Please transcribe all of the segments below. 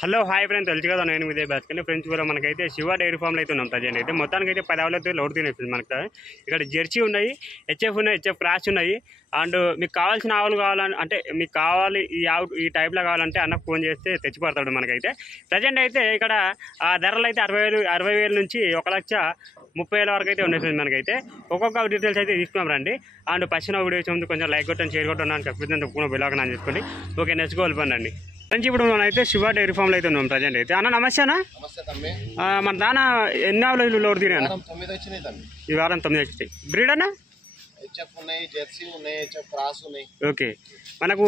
Hello hi friends, తెలుసు కదా నేను ఇదే బ్యాస్కెళ్ళి ఫ్రెండ్స్ కూడా మనకైతే శివ డైరీ ఫామ్లో అయితే ఉన్నాం ప్రజెంట్ అయితే. మొత్తానికి అయితే 10 ఆవులు అయితే లోడ్ తినేస్తుంది మనకు. ఇక్కడ జెర్సీ ఉన్నాయి, హెచ్ఎఫ్ ఉన్నాయి, హెచ్ఎఫ్ క్రాస్ ఉన్నాయి. అండ్ మీకు కావాల్సిన ఆవులు కావాలని అంటే మీకు కావాలి ఈ టైప్లో కావాలంటే అన్నకు ఫోన్ చేస్తే తెచ్చిపడతాడు మనకైతే. ప్రజెంట్ అయితే ఇక్కడ ధరలు అయితే 60,000 నుంచి 1,30,000 వరకు అయితే ఉన్నాయి ఫ్రెండ్స్ మనకైతే. ఒక్కొక్క డీటెయిల్స్ అయితే తీసుకున్నాం రండి. అండ్ పచ్చిన వీడియోస్ ఉంది, కొంచెం లైక్ కొట్టండి, షేర్ కొట్టండి, ఖచ్చితంగా తప్పకుండా బిలాగ్ అని చేసుకోండి. ఓకే, నెక్స్ట్ వెళ్ళిపోండి ఫ్రెండ్స్. ఇప్పుడు మనం అయితే శివ డైరీ ఫామ్లో అయితే ఉన్నాం ప్రజెంట్ అయితే. అన్న నమస్తే అన్న. మన దాన ఎన్ని ఆవులు లోడ్ తినే ఈ వారం 9 వచ్చినాయి. బ్రీడ్ అన్న ఓకే. మనకు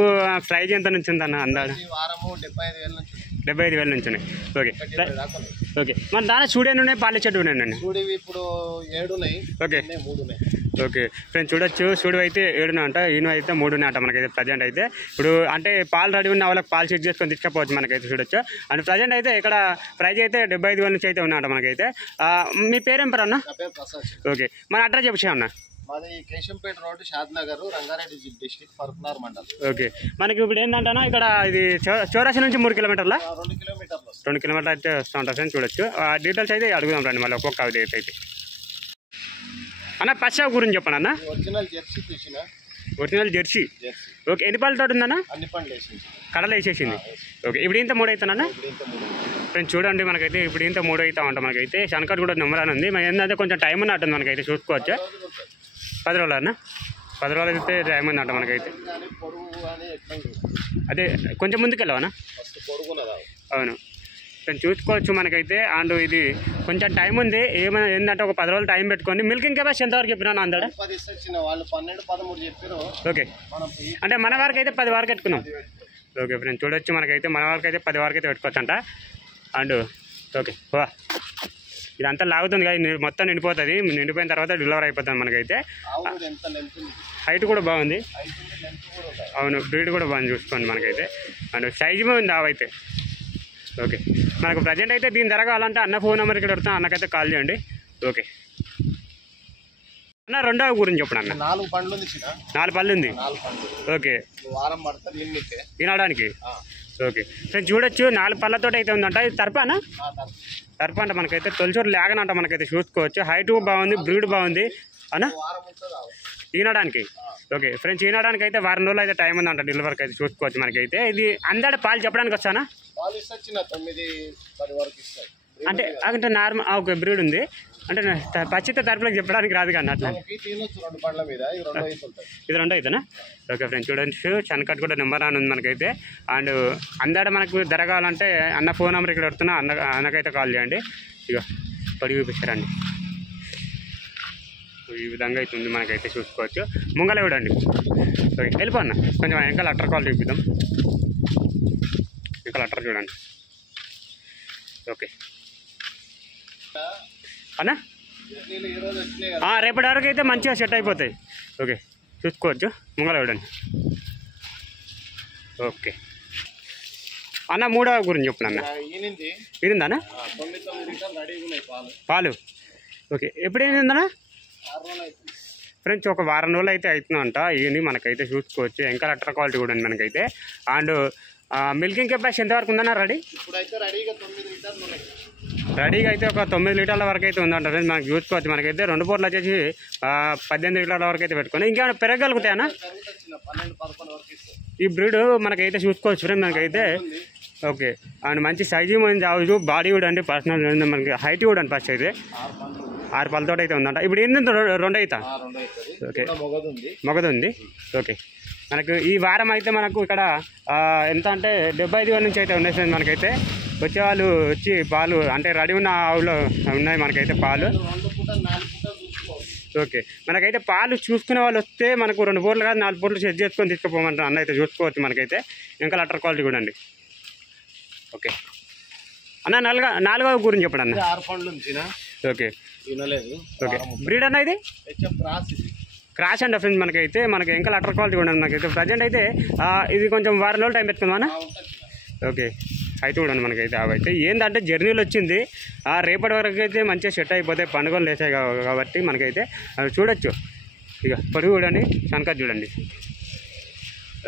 ప్రైజ్ ఎంత నుంచి ఉందన్న అందాడు? 75,000 నుంచి ఉన్నాయి. Okay okay. మన దాని చూడేను ఉన్నాయి, పాలు చెట్టు ఉన్నాయండి. ఇప్పుడు 7 ఉన్నాయి. ఓకే ఓకే ఫ్రెండ్స్, చూడొచ్చు. చూడు అయితే 7 అంట, ఈయన అయితే 3 అంట మనకైతే ప్రజెంట్ అయితే. ఇప్పుడు అంటే పాలు రెడీ ఉన్న వాళ్ళకి పాలు చెక్ చేసుకొని తీసుకపోవచ్చు మనకైతే చూడొచ్చు. అండ్ ప్రజెంట్ అయితే ఇక్కడ ప్రైజ్ అయితే 75,000 నుంచి అయితే ఉన్నాయంట మనకైతే. మీ పేరేం పేరు అన్న? ఓకే, మన అడ్రస్ చెప్పు అన్న. మాది Keshampet road, Shadnagar, Rangareddy district, Farooqnagar mandal. Okay, మనకి ఇప్పుడు ఏంటంటే ఇక్కడ చౌరాసి నుంచి 3 కిలోమీటర్ల 2 కిలోమీటర్లు అయితే వస్తూ ఉంటారు ఫ్రెండ్స్. చూడొచ్చు. డీటెయిల్స్ అయితే అడుగుదాం రండి మళ్ళీ ఒక్కొక్క అవి అయితే. అన్న పచ్చ గురించి చెప్పండి అన్న. ఒరిజినల్ జెర్సీ తీసిన ఒరిజినల్ జెర్సీ. ఓకే, ఎన్ని పళ్ళతో ఉందన్న? అన్ని పండ్లు వేసింది, కడలు వేసేసింది. ఓకే, ఇప్పుడు ఇంత 3 అవుతానన్నా ఫ్రెండ్స్. చూడండి మనకైతే ఇప్పుడు ఇంత 3 అవుతా ఉంటాం మనకైతే. శనకట్ కూడా నెంబర్ అని ఉంది. మరి ఏంటంటే కొంచెం టైం ఉన్నట్టుంది మనకైతే, చూసుకోవచ్చు. 10 రోజులు అన్న, 10 రోజులు అయితే టైం ఉందంట మనకైతే. అదే కొంచెం ముందుకు వెళ్ళవన్నా. అవును ఫ్రెండ్స్, చూసుకోవచ్చు మనకైతే. అండ్ ఇది కొంచెం టైం ఉంది. ఏమైనా ఏంటంటే ఒక 10 రోజులు టైం పెట్టుకోండి. మిల్కింగ్ కెపాసిటీ ఎంతవరకు చెప్పినా అందడ? ఓకే, అంటే మన వరకు అయితే 10 వరకు పెట్టుకున్నాం. ఓకే ఫ్రెండ్స్, చూడొచ్చు మనకైతే మన వరకు అయితే 10 వరకు అయితే పెట్టుకోవచ్చు అంట. అండ్ ఓకే, వా ఇదంతా లాగుతుంది కదా, మొత్తం నిండిపోతుంది. నిండిపోయిన తర్వాత డెలివరీ అయిపోతుంది మనకైతే. హైట్ కూడా బాగుంది. అవును, బ్రీడ్ కూడా బాగుంది, చూసుకోండి మనకైతే. అండ్ సైజు ఉంది ఆవైతే. ఓకే, మనకు ప్రజెంట్ అయితే దీని ధర కావాలంటే అన్న ఫోన్ నెంబర్ ఇక్కడ పెడతాను, అన్నకైతే కాల్ చేయండి. ఓకే అన్న, రెండో గురించి చెప్పండి అన్న. 4 పండ్లు ఉంది. 4 పళ్ళు ఉంది. ఓకే, వారం పడుతుంది తినడానికి. ఓకే ఫ్రెండ్స్, చూడొచ్చు 4 పళ్ళతో అయితే ఉందంట. ఇది తర్పానా? తర్ప అంట మనకైతే. తొలిచూరు లేగనంట మనకైతే, చూసుకోవచ్చు. హైట్ బాగుంది, బ్రీడ్ బాగుంది అన్న. ఈనడానికి. ఓకే ఫ్రెండ్స్, ఈనడానికి అయితే 1 రోజులు అయితే టైం ఉందంట డెలివరీకి అయితే, చూసుకోవచ్చు మనకైతే. ఇది అందడ పాలు చెప్పడానికి వచ్చానా? అంటే అంటే నార్మల్ ఓకే బ్రీడ్ ఉంది అంటే పచ్చిత తరపులకు చెప్పడానికి రాదు కానీ అట్లా. ఇది 2 అవుతానా? ఓకే ఫ్రెండ్స్, చూడండి. శనకట్ కూడా నెంబర్ అని ఉంది మనకైతే. అండ్ అందడ మనకు ధర కావాలంటే అన్న ఫోన్ నెంబర్ ఇక్కడ పెడుతున్నా, అన్నకైతే కాల్ చేయండి. ఇక పడి చూపిస్తారండి. ఈ విధంగా అయితే ఉంది మనకైతే, చూసుకోవచ్చు. ముంగల చూడండి. ఓకే, వెళ్ళిపో అన్న. కొంచెం వెనకాల అట్టర్ కాల్ చూపిద్దాం. వెనకాల అట్టర్ చూడండి. ఓకే అన్న, రేపటి వరకు అయితే మంచిగా సెట్ అయిపోతాయి. ఓకే, చూసుకోవచ్చు. ముంగల చూడండి. ఓకే అన్న, 3వ గురించి చెప్పండి అన్న. ఈనిందన్నా పాలు? ఓకే, ఎప్పుడు ఏందన్నా ఫ్రెండ్స్? ఒక 1 వారం రోజులు అయితే అవుతుందంట ఈయన మనకైతే, చూసుకోవచ్చు. ఇంకా అట్టర్ క్వాలిటీ కూడా ఉంది మనకైతే. అండ్ మిల్కింగ్ కెపాసిటీ ఎంతవరకు ఉందన్న? రెడీగా అయితే ఒక 9 లీటర్ల వరకు అయితే ఉందంట ఫ్రెండ్స్. మనకు చూసుకోవచ్చు. మనకైతే 2 పూటలు వచ్చేసి 18 లీటర్ల వరకు అయితే పెట్టుకుని ఇంకేమైనా పెరగలుగుతాయన్నా? ఈ బ్రీడ్ మనకైతే చూసుకోవచ్చు ఫ్రెండ్స్ మనకైతే. ఓకే, అండ్ మంచి సైజు మంచి ఆవుజు, బాడీ కూడా అండి, పర్సనల్ మనకి హైట్ కూడా అండి. ఫస్ట్ అయితే 6 పళ్ళతో అయితే ఉందంట. ఇప్పుడు ఏంటంటే 2 అవుతా? ఓకే, మొగదు ఉంది. ఓకే, మనకు ఈ వారం అయితే మనకు ఇక్కడ ఎంత అంటే 75,000 నుంచి అయితే ఉన్నాయి ఫ్రెండ్స్ మనకైతే. వచ్చేవాళ్ళు వచ్చి పాలు అంటే రెడీ ఉన్న ఆవులు ఉన్నాయి మనకైతే పాలు. ఓకే, మనకైతే పాలు చూసుకునే వాళ్ళు వస్తే మనకు 2 పూటలు కాదు 4 పూటలు సెట్ చేసుకొని తీసుకుపోమంటారు అన్న అయితే, చూసుకోవచ్చు మనకైతే. ఇంకా లెటర్ క్వాలిటీ కూడా అండి. ఓకే అన్న, 4వ గురించి చెప్పండి అన్న. 6 పండ్లు. ఓకే ఓకే, బ్రీడ్ అన్న ఇది క్రాష్ అండి ఫ్రెండ్స్ మనకైతే. మనకి ఇంకా లెటర్ క్వాలిటీ కూడా మనకైతే. ప్రజెంట్ అయితే ఇది కొంచెం 1 వారం రోజులు టైం పెట్టుకుందామన్నా. ఓకే, హైట్ కూడా ఉంది మనకైతే. అవైతే ఏంటంటే జర్నీలు వచ్చింది, రేపటి వరకు అయితే మంచిగా సెట్ అయిపోతాయి, పండుగలు లేచాయి కాబట్టి మనకైతే. చూడొచ్చు. ఇక పొడుగు చూడండి, శనకట్ చూడండి.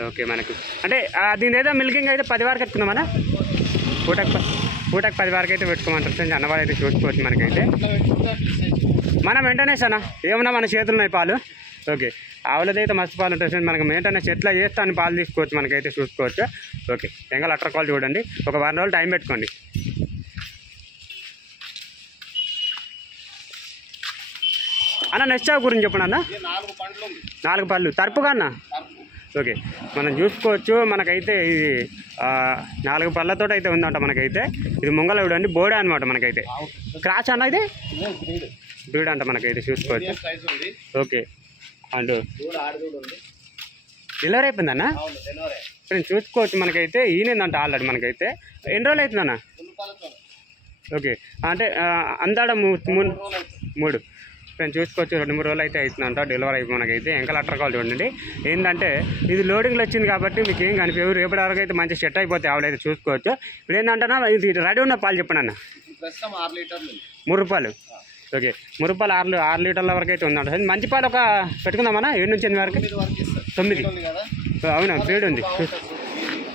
ఓకే, మనకు అంటే దీని ఏదో మిల్కింగ్ అయితే 10 వరకు ఎత్తుకున్నామన్నా. పూటకు 10 వరకు అయితే పెట్టుకోమంటారు ఫ్రెండ్స్. అన్నవాళ్ళు అయితే చూసుకోవచ్చు మనకైతే. మనం మెయింటెనెన్స్ అన్న ఏమన్నా మన చేతులు ఉన్నాయి పాలు. ఓకే, ఆవులదైతే మస్తు పాలు ఉంటాయి ఫ్రెండ్స్. మనకు మెయింటెనెన్స్ ఎట్లా చేస్తాను పాలు తీసుకోవచ్చు మనకైతే చూసుకోవచ్చు. ఓకే, ఎంగల్ అట్టర్ కాల్ చూడండి. ఒక 1 రోజులు టైం పెట్టుకోండి. అన్న నెక్స్ట్ గురించి చెప్పండి అన్న. 4 పళ్ళు తరుపుగా అన్న. ఓకే, మనం చూసుకోవచ్చు మనకైతే ఇది 4 పళ్ళతో అయితే ఉందంట మనకైతే. ఇది ముంగల చూడండి బోడే అనమాట మనకైతే. క్రాచ్ అన్న ఇది బ్రీడ్ అంట మనకైతే చూసుకోవచ్చు. ఓకే, అండ్ డెలివరీ అయిపోయిందన్న ఫ్రెండ్స్ చూసుకోవచ్చు మనకైతే. ఈయనందంట ఆల్రెడీ మనకైతే. ఎన్ని రోజులు అవుతుందన్న? ఓకే, అంటే అందాడ 3 ఫ్రెండ్స్ చూసుకోవచ్చు. 2-3 రోజులు అయితే అవుతుందంట డెలివరీ అయిపోయి మనకైతే. ఎంకల్ అట్టర్ కాల్ చూడండి. ఏంటంటే ఇది లోడింగ్లో వచ్చింది కాబట్టి మీకు ఏం కనిపించవు. రేపటి వరకు అయితే మంచి సెట్ అయిపోతాయి ఆవులైతే చూసుకోవచ్చు. ఇప్పుడు ఏంటంటే ఇది రెడీ ఉన్న పాలు చెప్పండి అన్న. 3 రూపాయలు. ఓకే, 3 రూపాయలు 6 లీటర్ల వరకు అయితే ఉందంట. మంచి పాలు ఒక పెట్టుకుందామన్నా 7 నుంచి 8 వరకు. 9 అవునా బ్రీడ్ ఉంది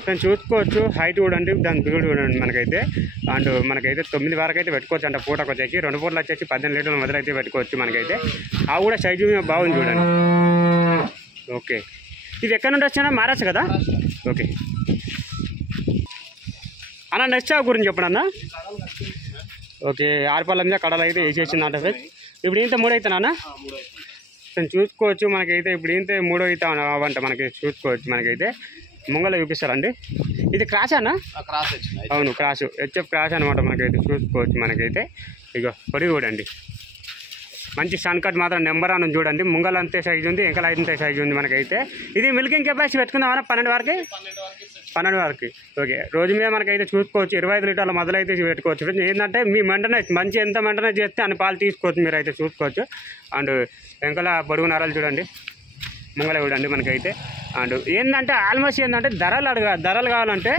ఫ్రెండ్స్ చూసుకోవచ్చు. హైట్ చూడండి, దాని బ్రీడ్ చూడండి మనకైతే. అండ్ మనకైతే 9 వరకు అయితే పెట్టుకోవచ్చు అంట పూటకు వచ్చేసి. 2 పూటలు వచ్చేసి 18 లీటర్ల మొదలైతే పెట్టుకోవచ్చు మనకైతే. అవి కూడా సైజు బాగుంది చూడండి. ఓకే, ఇది ఎక్కడ నుండి వచ్చినా మహారాష్ట్ర కదా. ఓకే అన్న నెక్స్ట్ గురించి చెప్పండి అన్న. ఓకే, 6 పళ్ళ మీద కడలు అయితే వేసేసిందంట ఫ్రెండ్స్. ఇప్పుడు ఇంత 3 అవుతానా ఫ్రెండ్స్ చూసుకోవచ్చు మనకైతే. ఇప్పుడు ఇంత 3 అవుతా అవంట మనకి చూసుకోవచ్చు మనకైతే. ముంగల చూపిస్తారండి. ఇది క్రాష్ అన్న. అవును క్రాష్, హెచ్ఎఫ్ క్రాష్ అనమాట మనకైతే చూసుకోవచ్చు మనకైతే. ఇగో పొడి చూడండి, మంచి సన్ కట్ మాత్రం నెంబర్ అని చూడండి. ముంగల్ అంతే సైజు ఉంది, ఎంకల అంతే సైజు ఉంది మనకైతే. ఇది మిల్కింగ్ కెపాసిటీ పెట్టుకుందామన్నా 12 వరకు. 12 వరకు. ఓకే, రోజు మీద మనకైతే చూసుకోవచ్చు 25 లీటర్ల మొదలైతే పెట్టుకోవచ్చు. ఏంటంటే మీ మెయింటెనెన్స్ మంచి ఎంత మెయింటెనెన్స్ చేస్తే అన్ని పాలు తీసుకోవచ్చు మీరు అయితే చూసుకోవచ్చు. అండ్ ఎంకల బొడుగు నరాలు చూడండి, ముంగల చూడండి మనకైతే. అండ్ ఏంటంటే ఆల్మోస్ట్ ఏంటంటే ధరలు కావాలంటే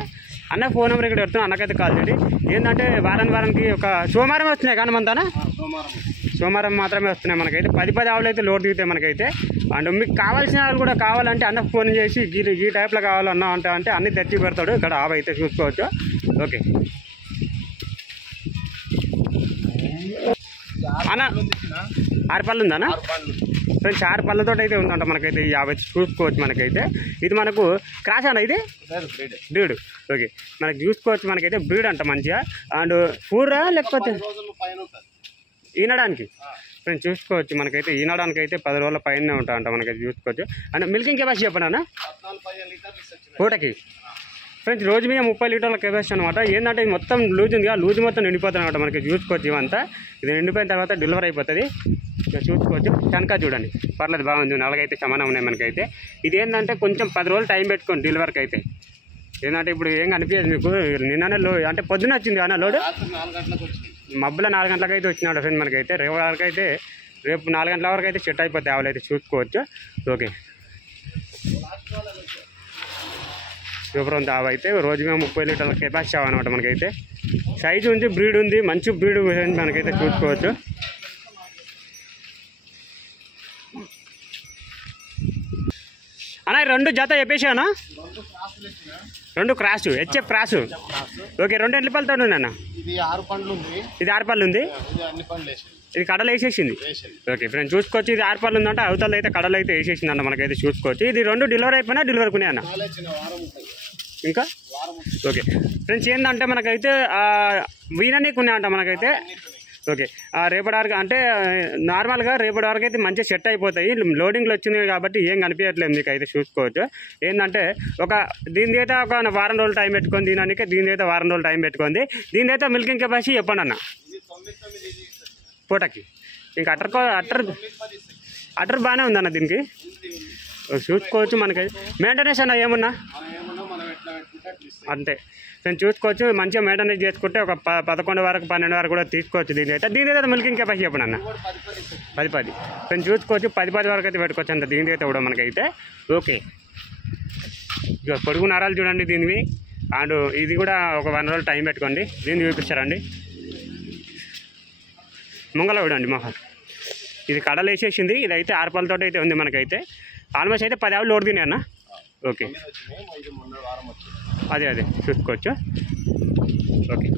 అన్న ఫోన్ నెంబర్ ఇక్కడ పెడుతున్నా, అన్నకైతే కాల్ చేయండి. ఏంటంటే వారానికి ఒక సోమవారం వస్తున్నాయి కానీ మనతానా సోమవారం మాత్రమే వస్తున్నాయి మనకైతే. 10 ఆవులు అయితే లోడ్ దిగుతాయి మనకైతే. అండ్ మీకు కావాల్సిన వాళ్ళు కూడా కావాలంటే అన్న ఫోన్ చేసి ఈ టైప్లో కావాలన్నా అంటే అన్ని తెచ్చి పెడతాడు ఇక్కడ ఆవు అయితే చూసుకోవచ్చు. ఓకే అన్న 6 పళ్ళు ఉందన్నా ఫ్రెండ్స్. 6 పళ్ళతో అయితే ఉందంట మనకైతే. ఈ ఆవు చూసుకోవచ్చు మనకైతే. ఇది మనకు క్రాష్ అన్న, ఇది బ్రీడ్. ఓకే, మనకి చూసుకోవచ్చు మనకైతే బ్రీడ్ అంట మంచిగా. అండ్ పూర్రా లేకపోతే ఈనడానికి ఫ్రెండ్స్ చూసుకోవచ్చు మనకైతే. ఈనడానికి అయితే 10 రోజుల పైన ఉంటాయంట మనకైతే చూసుకోవచ్చు. అండ్ మిల్కింగ్ కెపాసిటీ చెప్పండి అన్న పూటకి ఫ్రెండ్స్. రోజు మీద 30 లీటర్ల కెపాసిటీ అనమాట. ఏంటంటే ఇది మొత్తం లూజ్ ఉంది, లూజ్ మొత్తం నిండిపోతుంది అనమాట మనకి చూసుకోవచ్చు. ఇవంతా ఇది నిండిపోయిన తర్వాత డెలివరీ అయిపోతుంది చూసుకోవచ్చు. కనుక చూడండి పర్లేదు బాగుంది, నలగైతే సమానం ఉన్నాయి మనకైతే. ఇది ఏంటంటే కొంచెం 10 రోజులు టైం పెట్టుకోండి డెలివరీకి అయితే. ఏంటంటే ఇప్పుడు ఏం కనిపించదు మీకు. నిన్ననే అంటే పొద్దున వచ్చింది అన్న లోడు. మబ్బుల 4 గంటలకు అయితే వచ్చినాడు ఫ్రెండ్ మనకైతే. రేపు 4 గంటల వరకు అయితే సెట్ అయిపోతాయి ఆవులు అయితే చూసుకోవచ్చు. ఓకే, శుభ్రం ఆవు అయితే రోజు మేము 30 లీటర్ల కెపాసిటీ ఆవు అనమాట మనకైతే. సైజు ఉంది, బ్రీడ్ ఉంది, మంచి బ్రీడ్ మనకైతే చూసుకోవచ్చు. అన్న 2 జత చెప్పేసానా? 2 క్రాస్, హెచ్ఎఫ్ క్రాస్. ఓకే, 2 ఎన్ని పళ్ళతో ఉంది అన్న? ఇది 6 పండ్లు ఉంది. ఇది 6 పళ్ళు ఉంది. ఇది కడలు వేసేసింది. ఓకే ఫ్రెండ్స్ చూసుకోవచ్చు. ఇది 6 పళ్ళు ఉందంట. అవతల అయితే కడలు అయితే వేసేసింది అన్న మనకైతే చూసుకోవచ్చు. ఇది 2 డెలివరీ అయిపోయినా డెలివరీ కొనే అన్న ఇంకా. ఓకే ఫ్రెండ్స్ ఏంటంటే మనకైతే వీననే కొనే అంట మనకైతే. ఓకే, రేపటి వరకు అంటే నార్మల్గా రేపటి వరకు అయితే మంచిగా సెట్ అయిపోతాయి. లోడింగ్లో వచ్చింది కాబట్టి ఏం కనిపించట్లేదు మీకు అయితే చూసుకోవచ్చు. ఏంటంటే దీని అయితే ఒక వారం రోజులు టైం పెట్టుకొని దీనికి, దీని అయితే వారం రోజులు టైం పెట్టుకుంది. దీని అయితే మిల్కింగ్ కెపాసిటీ చెప్పండి అన్న పూటకి. ఇంకా అటర్ బాగానే ఉందన్న దీనికి చూసుకోవచ్చు. మనకి మెయింటెనెన్స్ అన్న ఏమన్నా అంతే నేను చూసుకోవచ్చు. మంచిగా మెయింటెనెన్స్ చేసుకుంటే ఒక 11 వరకు 12 వరకు కూడా తీసుకోవచ్చు. దీని అయితే మిల్కింగ్ కెపాసిటీ చెప్పండి అన్న 10 నేను చూసుకోవచ్చు. 10 వరకు అయితే పెట్టుకోవచ్చు అంత దీని అయితే కూడా మనకైతే. ఓకే, ఇక పొడుగు నరాలు చూడండి దీనివి. అండ్ ఇది కూడా ఒక 1 రోజులు టైం పెట్టుకోండి. దీన్ని చూపిస్తారండి. ముంగల చూడండి మొహం. ఇది కడలు వేసేసింది. ఇది అయితే 6 పళ్ళతో అయితే ఉంది మనకైతే. ఆల్మోస్ట్ అయితే 10 ఆవులు లోడ్ తినాయి అన్న. ఓకే అదే చూసుకోవచ్చు. ఓకే.